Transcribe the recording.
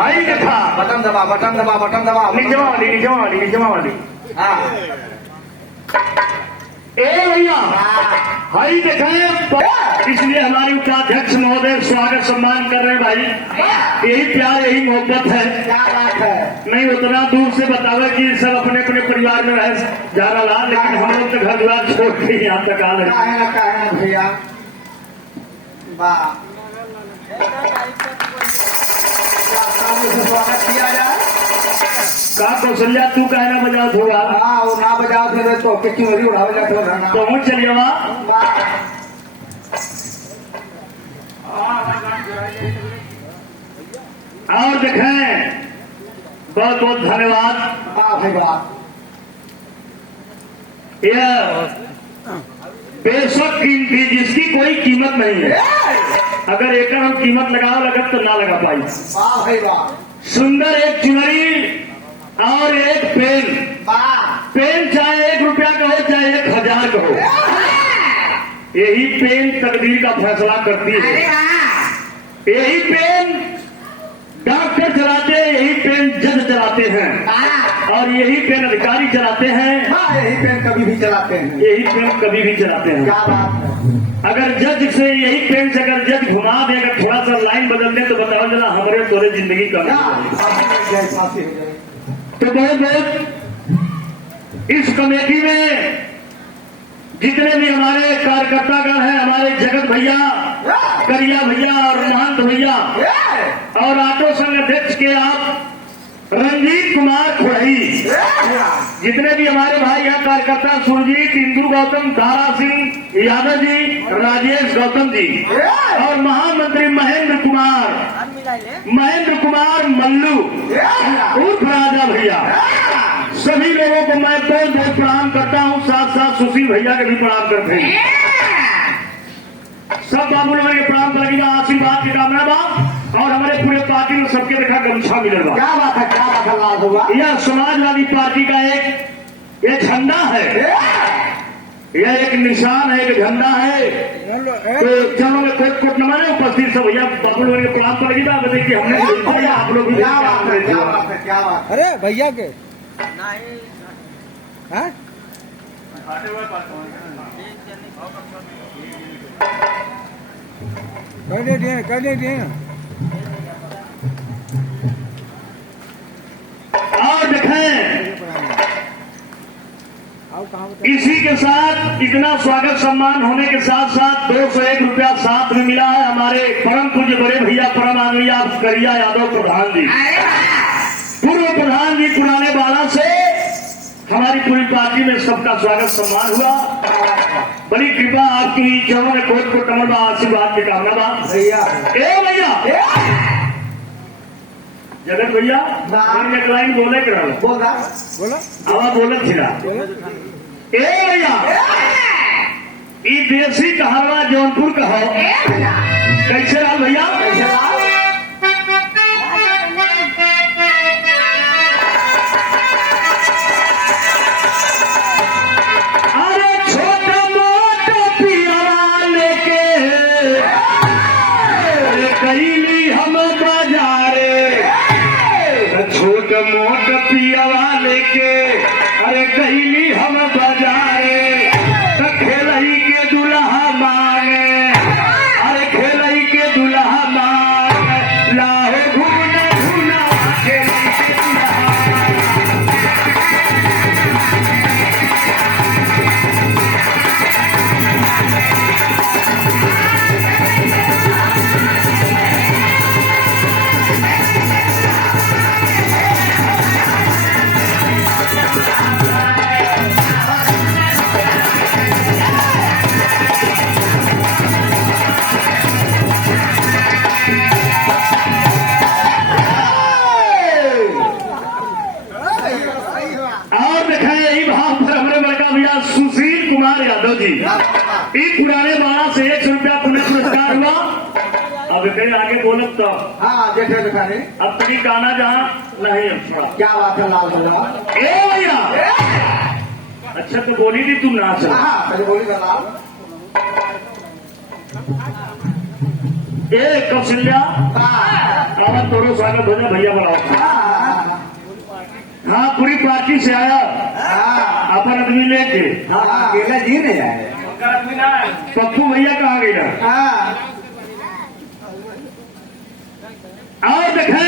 High देखा button दबा button दबा बटन दबा निजमा वाली हाँ ए भैया हाई देखें, इसलिए हमारे उपाध्यक्ष महोदय स्वागत सम्मान कर रहे हैं भाई। यही प्यार यही मोहब्बत है। क्या बात है। नहीं उतना दूर से बतावे कि सब अपने अपने परिवार में रह जा रहा, लेकिन हम लोग तो घर द्वार छोड़ के यहाँ तक आ रहे भैया। वाह स्वागत किया जाए। का कौशल्या तू कहना बजा हुआ। हाँ वो ना बजा थे तो कितनी बड़ी उड़ावे जाते तो हम चलिए वहाँ। और देखें बहुत बहुत धन्यवाद। वाह भाई वाह। यह बेशक कीमती जिसकी कोई कीमत नहीं है। अगर एक हम कीमत लगाओ लगत तो ना लगा पाई। वाह भाई वाह। सुंदर एक चुनरी और एक पेन। पेन चाहे 1 रुपया का हो चाहे 1000 का हो, यही पेन तकदीर का फैसला करती है। यही पेन डॉक्टर चलाते हैं, यही पेन जज चलाते हैं और यही पेन अधिकारी चलाते हैं। यही पेन कभी भी चलाते हैं। यही पेन कभी भी चलाते हैं। क्या बात है। अगर जज से यही पेन से अगर जज घुमा दे, अगर थोड़ा सा लाइन बदल दे तो बताओ जरा हमारे तोरे जिंदगी का तो बहुत बहुत इस कमेटी में जितने भी हमारे कार्यकर्तागण हैं, हमारे जगत भैया, करिया भैया और महंत भैया और ऑटो संघ अध्यक्ष के आप रंजीत कुमार खुड़ई, जितने भी हमारे भाई हैं कार्यकर्ता सुरजीत, इंदु गौतम, दारा सिंह यादव जी, राजेश गौतम जी और महामंत्री महेंद्र कुमार मल्लू उर्फ राजा भैया, सभी लोगों को मैं बहुत बहुत प्रणाम करता हूँ। साथ साथ सुशील भैया के भी प्रणाम करते हैं। सब बाबू लोगों के प्रणाम करेंगे, आशीर्वाद की कामना बात और हमारे पूरे पार्टी में सबके देखा गमछा मिलेगा। क्या बात है, क्या बात है, लाभ होगा। यह समाजवादी पार्टी का एक झंडा है, यह एक निशान है, एक झंडा है। तो चलो मैं कोट नमन है उपस्थित सब भैया बाबू लोगों के प्रणाम करेगी। देखिए हमने आप लोग क्या बात। अरे भैया के कर दे और देखें इसी के साथ इतना स्वागत सम्मान होने के साथ साथ 201 रुपया साथ में मिला है हमारे परम पूज्य बड़े भैया परम आदरणीय करिया यादव प्रधान जी, पूर्व प्रधान जी पुराने बाला से हमारी पूरी पार्टी में सबका स्वागत सम्मान हुआ। बड़ी कृपा आपकी चरणों में कोट को कमल आशीर्वाद की कामना बा भैया। भैया जगत भैया एक लाइन बोले करा बोला आवाज बोले थिरा भैया ई देसी कहावा जौनपुर का हो कैसे रहा भैया। अरे छोटा मोटा पिया लेके कैली हम बाजारे, छोट मोट पियावा लेके अरे कैली हम बाजारे, खेलई के दुल्हा मांगे, अरे खेलई के दुल्हा मांगे, लाहो घूने घूना खेलई के दुल्हा। सुशील कुमार यादव जी एक पुराने बाड़ा से 100 रुपया पुनः पुरस्कार हुआ। अब कहीं आगे बोलत तो हाँ देखे दिखाने अब तक गाना जहाँ नहीं अच्छा। क्या बात है लाल भैया। भैया अच्छा तो बोली थी तुम नाच हाँ बोली लाल ए कौशल्या आवाज तोड़ो, स्वागत हो जाए भैया बुलाओ। हाँ पूरी पार्टी से आया अपन आदमी लेके। अकेला जी नहीं आए। पप्पू भैया कहाँ गया? हाँ आओ देखे